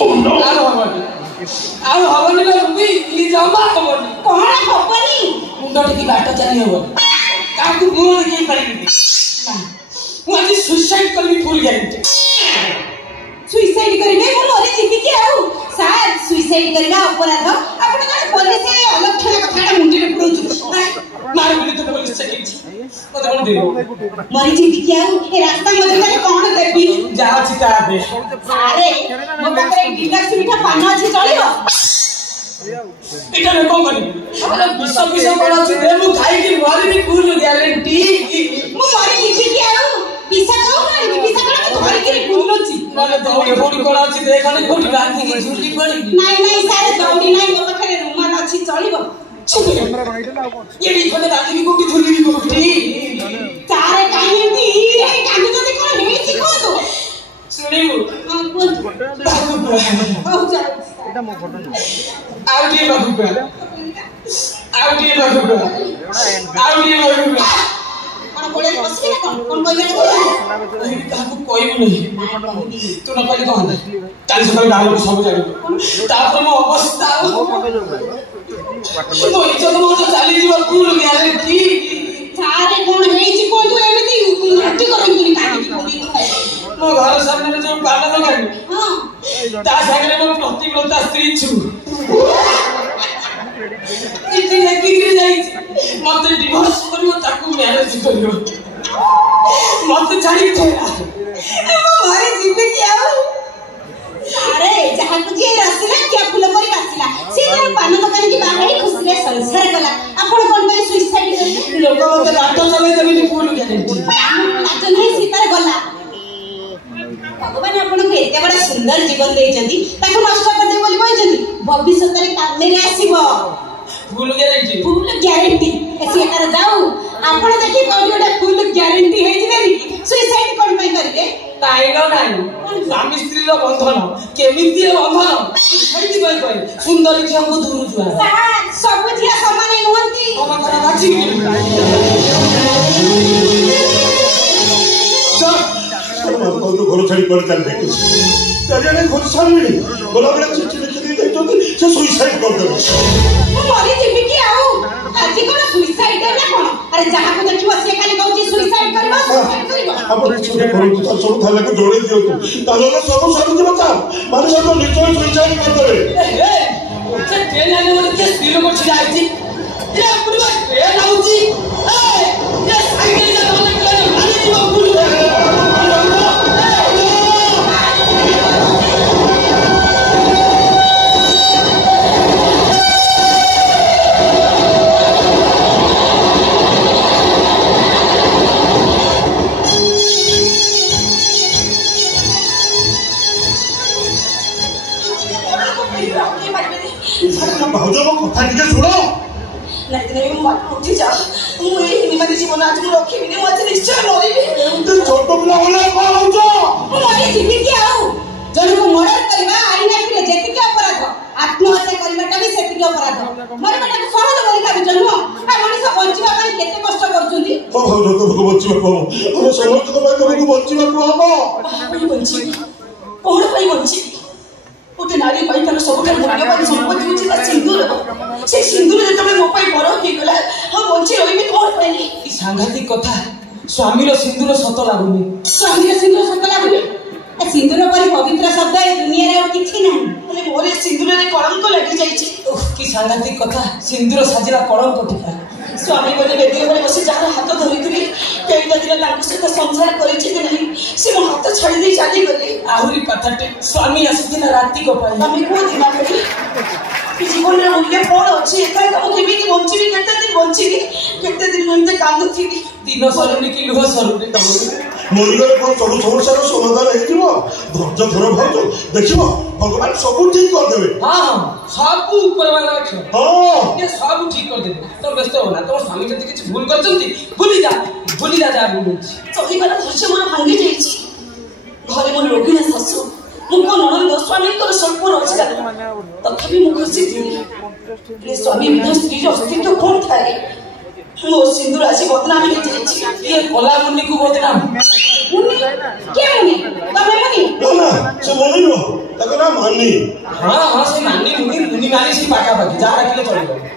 ଆଉ ହବନି ବି ଜମା ହବନି। କଣ ହବନି? ମୁଣ୍ଡ ଟିକେ ବାଟ ଚାଲି ହବ କାହାକୁ ମୁହଁ ଦେଖେଇ ପାରିବିନି। ମୁଁ ଆଜି ସୁଇସାଇଡ୍ କରିବି ଫୁଲ୍ ଗ୍ୟାରେଣ୍ଟି। ସୁଇସାଇଡ୍ କରିବେ? ମୁଁ ମରି ଯିବି କି ଆଉ? ସାର୍ ସୁଇସାଇଡ୍ କରିବା ଅପରାଧ। ଆପଣ କଣ ପୋଲିସ ଅଲକ୍ଷଣ କଥାଟା ମୁଣ୍ଡରେ ପୁରଉଛନ୍ତି? ମାର ବୋଲି ତ ପୋଲିସ ଚାକିଛି ମତେ କଣ ଦେବ? ମରି ଯିବି କି ଆଉ? ଏ ରାସ୍ତା ମଧ୍ୟରେ କଣ ଦେବି? ଯାହା ଅଛି ତାହା ଦେ। ସାରେ ମୋ ପାଖରେ ଡିଲକ୍ସ ମିଠା ପାନ ଅଛି, ଚଳିବ? ଏଇଟା କଣ କରିବି? ବିଷ କଣ ଅଛି ଦେ, ମୁଁ ଖାଇକି ମରିବି ଫୁଲ୍ ଗ୍ୟାରେଣ୍ଟି। ମୁଁ ମରି ଯିବି କି ଆଉ? ବିଷ କଣ ଆଣିବି? ବିଷ କଣ ଧରିକିରି ବୁଲୁଛି? ନହେଲେ ଦୌଡ଼ି ଫୌଡ଼ି କଣ ଅଛି ଦେ, ଖାଲି କୋଉଠି ବାନ୍ଧିକି ଝୁଲି ପଡ଼ିବି। ନାଇଁ ସାରେ ଦୌଡ଼ି ନାହିଁ, ମୋ ପାଖରେ ରୁମାଲ ଅଛି, ଚଳିବ? ଏଠି ଖଣ୍ଡେ ବାନ୍ଧିକି କୋଉଠି ଝୁଲିବି କୋଉଠି? ସାରେ କାହିଁକି କାନ୍ଦୁଛନ୍ତି? କଣ ହେଇଛି କୁହନ୍ତୁ? ଶୁଣିବୁ? କୁହନ୍ତୁ। ହଉ ଯାଉ। ଆଉ ଟିକେ ବାବୁକା, ଆଉ ଟିକେ ବାବୁକା, ଆଉ ଟିକେ ବାବୁକା। କଣ କୋଳରେ ବସିବି ନା କଣ? କଣ କହିବେ? କାହାକୁ କହିବୁ ନାହିଁ। ତୁ ନ କହିଲେ କଣ ହେଲା? କାଲି ସକାଳେ ଗାଁ ଲୋକ ସବୁ ଜାଣିବେ। ତାପରେ ମୋ ଅବସ୍ଥା ମୋ ଇଜ୍ଜତ ମୋର ଚାଲିଯିବ ଫୁଲ୍ ଗ୍ୟାରେଣ୍ଟି। ସାରେ କଣ ହେଇଛି କୁହନ୍ତୁ? ଏମିତି ରାତି କରନ୍ତୁନି କାହିଁକି? ମୋ ଘର ସାମ୍ନାରେ ଯୋଉ ପାନ ଦୋକାନୀ, ତା ସାଙ୍ଗରେ ମୋ ପ୍ରତିବ୍ରତା ସ୍ତ୍ରୀ ଛୁ ଦେଖିକିରି ଯାଇଛି। ମତେ ଡିଭୋର୍ସ କରିବ, ତାକୁ ମ୍ୟାରେଜ କରିବ, ମତେ ଛାଡିକି ଘରେ ଯିବେ କି ଆଉ? ଆରେ ଯାହାକୁ ଯିଏ ଆସିଲା କିଆ ଫୁଲ ପରି ବାସିଲା, ସେ ତାର ପାନ ଦୋକାନୀକି ବାହାରି ଖୁସିରେ ସଂସାର କଲା। ଆପଣ କଣ ପାଇଁ ସୁଇସାଇଡ୍ କରିବେ? ଲୋକ ମତେ ଲାଟ ଲଗେଇ ଦେବେନି ଫୁଲ୍ ଗ୍ୟାରେଣ୍ଟି। ଲାଜ ନାହିଁ, ସେ ତାର ଗଲା। ଭଗବାନ ଆପଣଙ୍କୁ ଏତେ ବଡ଼ ସୁନ୍ଦର ଜୀବନ ଦେଇଛନ୍ତି, ତାକୁ ନଷ୍ଟ କରିଦେବେ ବୋଲି କହିଛନ୍ତି? ଭବିଷ୍ୟତରେ କାମରେ ଆସିବ। ଫୁଲ୍ ଗ୍ୟାରେଣ୍ଟି? ଫୁଲ୍ ଗ୍ୟାରେଣ୍ଟି। ସିଏ ତାର ଯାଉ, ଆପଣ ଦେଖି କୋଉଠି ଗୋଟେ ଫୁଲ୍ ଗ୍ୟାରେଣ୍ଟି ହେଇଯିବେନି କି? ସୁଇସାଇଡ୍ କଣ ପାଇଁ କରିବେ? ନାଇଁ ସ୍ୱାମୀ ସ୍ତ୍ରୀର ବନ୍ଧନ କେମିତି ବନ୍ଧନ ସେଇଥିପାଇଁ କହେ ସୁନ୍ଦରୀ ଝିଅଙ୍କୁ ଦୂରୁ ଯୁଆ। ସବୁ ଝିଅ ସମାନ ନୁହନ୍ତି। ଘର ଛାଡ଼ି କୁଆଡ଼େ ଚାଲି ଯାଇଛନ୍ତି? ଚାରିଆଡ଼େ ଘର ଛାଡ଼ିଲେଣି, ଗଲାବେଳେ ଚିଠି ଲେଖି ଦେଇ ଯାଇଛନ୍ତି ସେ ସୁଇସାଇଡ୍ କରିଦେବେ। ମୁଁ ମରି ଯିବି କି ଆଉ? ଆଜି କଣ ସୁଇସାଇଡ୍ ନା କଣ? ଆରେ ଯାହାକୁ ଦେଖିବ ସେ ଖାଲି କହୁଛି ସୁଇସାଇଡ୍ କରିବ, ସୁଇସାଇଡ୍ କରିବ। ଆପଣ ଛୋଟ କରନ୍ତୁ, ତାର ସବୁ ଥାନାକୁ ଜଣେଇ ଦିଅନ୍ତୁ, ତାହେଲେ ସବୁ ସରିଯିବ। ତାର ମାନେ ସେ ତ ନିଶ୍ଚୟ ସୁଇସାଇଡ୍ କରିଦେବେ। ସେ ଟ୍ରେନ୍ ଆଣି ଗୋଟେ କିଏ ସ୍ତ୍ରୀ ଲୋକ ଛିଡ଼ା ହେଇଛି, ଟ୍ରେନ୍ ଆଉଛି ଭାଉଜଙ୍କ କଥା ଟିକେ ଶୁଣ। ଉଠି ଯାଅ, ମୁଁ ଏଇ ନିମାତି ଜୀବନ ଆଜି ମୁଁ ରଖିବିନି, ମୁଁ ଆଜି ନିଶ୍ଚୟ ମରିବି। ଏମିତି ଛୋଟ ପିଲା ଭଳିଆ କଣ ହଉଛ? ମୁଁ ମରି ଯିବି କି ଆଉ? ଜଣକୁ ମର୍ଡର କରିବା ଆଇନ ଆଖିରେ ଯେତିକି ଅପରାଧ, ଆତ୍ମହତ୍ୟା କରିବାଟା ବି ସେତିକି ଅପରାଧ। ମରିବାଟାକୁ ସହଜ ବୋଲି ଭାବୁଛ ନୁହଁ? ମଣିଷ ବଞ୍ଚିବା ପାଇଁ କେତେ କଷ୍ଟ କରୁଛନ୍ତି। ଭାଉଜ ତମକୁ ବଞ୍ଚିବାକୁ ହବ, ଆମ ସମସ୍ତଙ୍କ ପାଇଁ ତମକୁ ବଞ୍ଚିବାକୁ ହବ। ବଞ୍ଚିବି କଣ ପାଇଁ ବଞ୍ଚିବି? ଗୋଟେ ନାରୀ ପାଇଁ ତାର ସବୁଠାରୁ ମୂଲ୍ୟବାନ ସମ୍ପତ୍ତି ହେଉଛି ତା ସିନ୍ଦୁର। ସେ ସିନ୍ଦୁର ଯେତେବେଳେ ମୋ ପାଇଁ ବଡ ହେଇଗଲା, ଆଉ ବଞ୍ଚି ରହିବି କଣ ପାଇଁ? ସାଂଘାତିକ କଥା। ସ୍ୱାମୀର ସିନ୍ଦୁର ସତ ଲାଗୁନି। ସ୍ୱାମୀର ସିନ୍ଦୁର ସତ ଲାଗୁନି? ସିନ୍ଦୁର ପରି ପବିତ୍ର ଶବ୍ଦ ଏ ଦୁନିଆରେ ଆଉ କିଛି ନାହିଁ। ହେଲେ ମୋର ଏ ସିନ୍ଦୁରରେ କଳଙ୍କ ଲାଗିଯାଇଛି। କି ସାଂଘାତିକ କଥା। ସିନ୍ଦୁର ସାଜିଲା କଳଙ୍କ ଟିକା। ସ୍ୱାମୀ ବୋଲି ବେଦୀ ଉପରେ ବସି ଯାହାର ହାତ ଧରିଥିଲି, କେଇଟା ଦିନ ତାଙ୍କ ସହିତ ସଂସାର କରିଛି କି ନାହିଁ, ସେ ମୋ ହାତ ଛାଡ଼ି ଦେଇ ଚାଲିଗଲେ। ଆହୁରି କଥାଟେ, ସ୍ୱାମୀ ଆସିଥିଲା ରାତିକ ପାଇଁ। ଆମେ କୁହ ଦିନ ଭଳି ଜୀବନର ମୂଲ୍ୟ କଣ ଅଛି? ଏକା ଏକା ମୁଁ କେମିତି ବଞ୍ଚିବି? କେତେ ଦିନ ବଞ୍ଚିବି? କେତେ ଦିନ ମୁଁ ଏମିତି କାନ୍ଦୁଥିବି? ଦିନ ସରୁନି କି ଲୁହ ସରୁନି। ମରିଗଲେ କଣ ସବୁ ସମସ୍ୟାର ସମାଧାନ ହେଇଯିବ? ଧୈର୍ଯ୍ୟ ଧର ଭାଉଜ, ଦେଖିବ ଭଗବାନ ସବୁ ଠିକ କରିଦେବେ। ହଁ ସବୁ ଉପରବାଲା ଅଛ, ସବୁ ଠିକ କରିଦେବେ। ତମ ବ୍ୟସ୍ତ ହବ ନା। ତମ ସ୍ୱାମୀ ଯଦି କିଛି ଭୁଲ କରିଛନ୍ତି ଭୁଲିଯା ଯାହା ଭୁଲ ହେଇଛି। ସହିବାର ଧୈର୍ଯ୍ୟ ମୋର ଭାଙ୍ଗି ଯାଇଛି। ଘରେ ମୋର ରୋଗୀଣା ଶାଶୁ, ମୁଁ ମୋ ନଣନ୍ଦ, ସ୍ୱାମୀଙ୍କର ସ୍ୱଳ୍ପ ରୋଜଗାର, ତଥାପି ମୁଁ ଖୁସି ଥିଲି। ସ୍ୱାମୀ ବିନା ସ୍ତ୍ରୀର ଅସ୍ତିତ୍ୱ କଣ ଥାଏ? ମୋ ସିନ୍ଦୁର ଆଜି ବଦନାମ ହେଇଯାଇଛି। କିଏ କଲା ମୁନିକୁ ବଦନାମ? ମୁନି? କିଏ ମୁନି? ତମେ ମୁନି? ନା ସେ ମୁନି ନୁହଁ, ତାଙ୍କ ନାଁ ମାନି।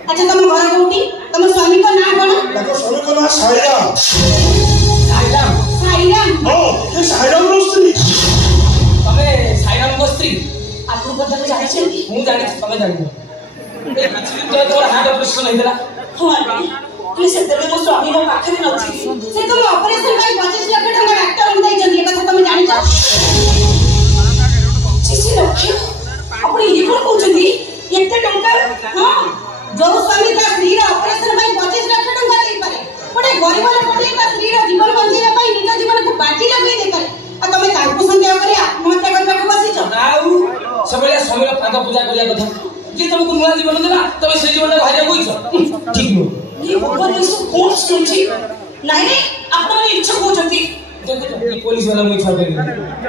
अच्छा तुम घर कोठी तुम स्वामी का नाम कोन ताको स्वामी का नाम साईराम साईराम ओ ये साईराम रो स्त्री तमे साईराम को स्त्री आपन को तक जानि छी मु जानि तमे जानि ए किछि तो तोर हार्ट ऑपरेशन हैदला हां कि से तेरे मो स्वामी रो पाखरे नथि से तुम ऑपरेशन ପାଇଁ 25 लाख टका डाक्टर मुदाई जंदी ए कथा तुम जानि छ छिछि लक्ष्य अपनी ये कोन कहउछंदी एते टंका हां जो स्वामी ता स्त्री रो ऑपरेशन ପାଇଁ 25 लाख टका देई पारे गोटे गरीब लोकटे ता स्त्री रो जीवन बंचेबा ପାଇଁ निज जीवन को बाजी लगेई दे पारे आ तमे तांको संदेह करी आत्महत्या करबा को बसिछ आउ सबले स्वामीर पाद पूजा करिया कथा जे तुमको नुआ जीवन देला तमे से जीवन भारिया होइछ ठीक नो ये भगवान ये सब कौन सुनछि नहीं नहीं आपन माने इच्छा कहउछंती देखो ये पुलिस वाला मुई छाड़ देली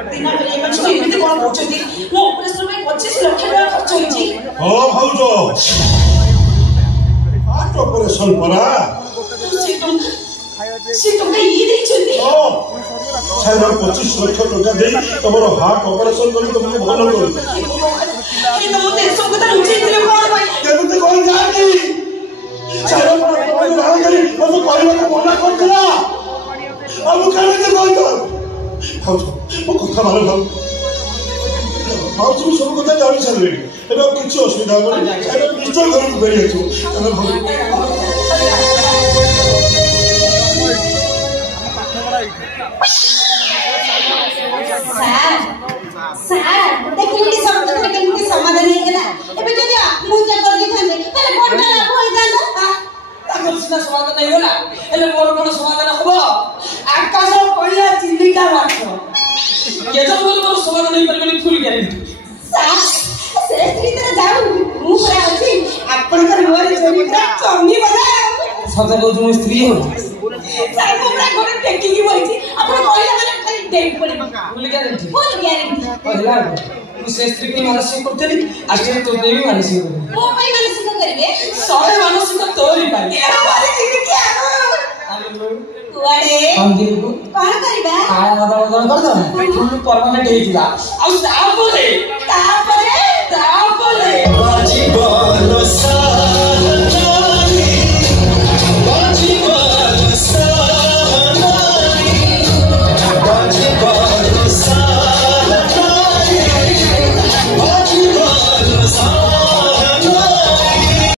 बिना करे मन से एमती कोन कहउछंती मो ऑपरेशन में 25 लाख टका खर्च होइछि ओ भाउजो हार्ट ऑपरेशन परा से तुमने ये नहीं चलती ओ साईराम 25 लाख टका देई तमरो हार्ट ऑपरेशन करी तुमको भलो करी ये तो मुझे सब कथा उचित रे कोन भाई केमते कोन जानी साईराम को ना करी तो कहबा को मना करथला अब केमते कोन तो भाउजो ओ कथा मारो भाउजो सब कथा जानि छले एबे किछ असुविधा नहीं साईराम निश्चय घर को बेरी आछो सर देखिए सब तो केमती समाधान हे गेला एबे जदी आत्महत्या कर दी थाने तले कोनटा लाभ होई जांदा ताकर सिना समाधान नहीं होला एले मोर कोन समाधान हबो आकाश कोइला चिल्लिका माछो केजो मोर समाधान नहीं परबेनी फुल ग्यारेंटी सर से स्त्री तरह जाऊ मु पर आछि आपण कर मोर जोनी चमनी बजा सजा को तुम स्त्री हो सर हमरा घर टेकी की बइछि आपण कहला माने खाली देख पड़े फुल ग्यारेंटी कहला तू से स्त्री की मानसिक करतेली आज तो देवी मानसिक कर मो भाई मानसिक करबे सारे मानसिक तोरी पाई एरा बारे ठीक क्या कुआडे मंदिर को कोन करबा आया बदल कर दो फुल परमानेंट हेइला आ तापरे